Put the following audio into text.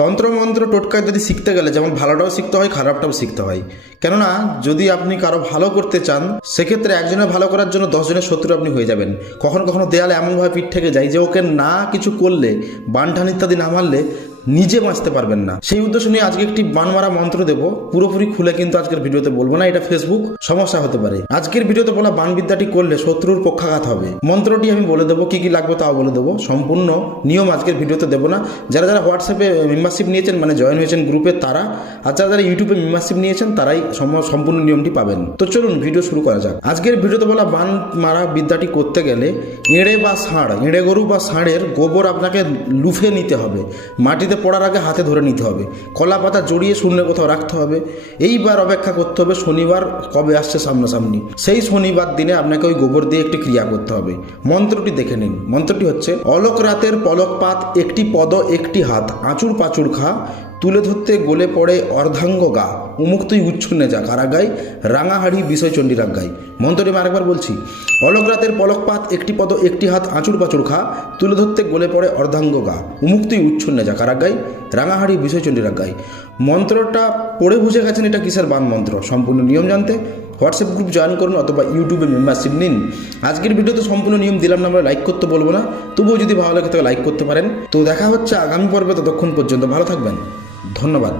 তন্ত্রমন্ত্র টোটকা যদি শিখতে গেলে যেমন ভালোটাও শিখতে হয়, খারাপটাও শিখতে হয়। কেননা যদি আপনি কারো ভালো করতে চান, সেক্ষেত্রে একজনের ভালো করার জন্য 10 জনের শত্রু আপনি হয়ে যাবেন। কখনো কখনো দেয়ালে এমনভাবে পিঠ থেকে যায় যে ওকে না কিছু করলে, বানঠান ইত্যাদি না মারলে নিজে বাঁচতে পারবেন না। সেই উদ্দেশ্য নিয়ে আজকে একটি বান মারা মন্ত্র দেব, পুরোপুরি খুলে কিন্তু আজকের ভিডিওতে বলবো না, এটা ফেসবুক সমস্যা হতে পারে। আজকের ভিডিওতে বলা বান বিদ্যাটি করলে শত্রুর পক্ষাঘাত হবে। মন্ত্রটি আমি বলে দেবো, কি কি লাগবে তাও বলে দেবো। সম্পূর্ণ নিয়ম আজকের ভিডিওতে দেবো না। যারা যারা হোয়াটসঅ্যাপে মেম্বারশিপ নিয়েছেন, মানে জয়েন হয়েছেন গ্রুপে, তারা, আর যারা যারা ইউটিউবে মেম্বারশিপ নিয়েছেন তারাই সম্পূর্ণ নিয়মটি পাবেন। তো চলুন ভিডিও শুরু করা যাক। আজকের ভিডিওতে বলা বান মারা বিদ্যাটি করতে গেলে এঁড়ে বা ষাঁড়, এঁড়ে গরু বা ষাঁড়ের গোবর আপনাকে লুফে নিতে হবে, মাটিতে পড়ার আগে হাতে ধরে নিতে হবে, কলা পাতা জড়িয়ে শূন্য কোথাও রাখতে হবে। এইবার অপেক্ষা করতে হবে শনিবার কবে আসছে সামনাসামনি। সেই শনিবার দিনে আপনাকে ওই গোবর দিয়ে একটি ক্রিয়া করতে হবে। মন্ত্রটি দেখে নিন। মন্ত্রটি হচ্ছে: অলোক রাতের পলকপাত, একটি পদ একটি হাত, আঁচুর পাঁচুর খা, তুলে ধরতে গলে পড়ে অর্ধাঙ্গ গা, উমুক্তই উচ্ছন্নে যা কারাগায়, রাঙাহাড়ি বিষয়চণ্ডী রাজ্ঞায়। মন্ত্রটি আমি আরেকবার বলছি: অলোক রাতের পলকপাত, একটি পদ একটি হাত, আঁচুর পাঁচুর খা, তুলে ধরতে গলে পড়ে অর্ধাঙ্গ গা, উমুক্তই উচ্ছন্নে যা কারাগায়, রাঙাহাড়ি বিষয়চণ্ডী রাজ্ঞায়। মন্ত্রটা পড়ে বুঝে গেছেন এটা কিসের বান মন্ত্র। সম্পূর্ণ নিয়ম জানতে হোয়াটসঅ্যাপ গ্রুপ জয়েন করুন অথবা ইউটিউবে মেম্বারশিপ নিন। আজকের ভিডিওতে সম্পূর্ণ নিয়ম দিলাম না, আমরা লাইক করতে বলবো না, তবুও যদি ভালো লাগে তাহলে লাইক করতে পারেন। তো দেখা হচ্ছে আগামী পর্বে, ততক্ষণ পর্যন্ত ভালো থাকবেন। ধন্যবাদ।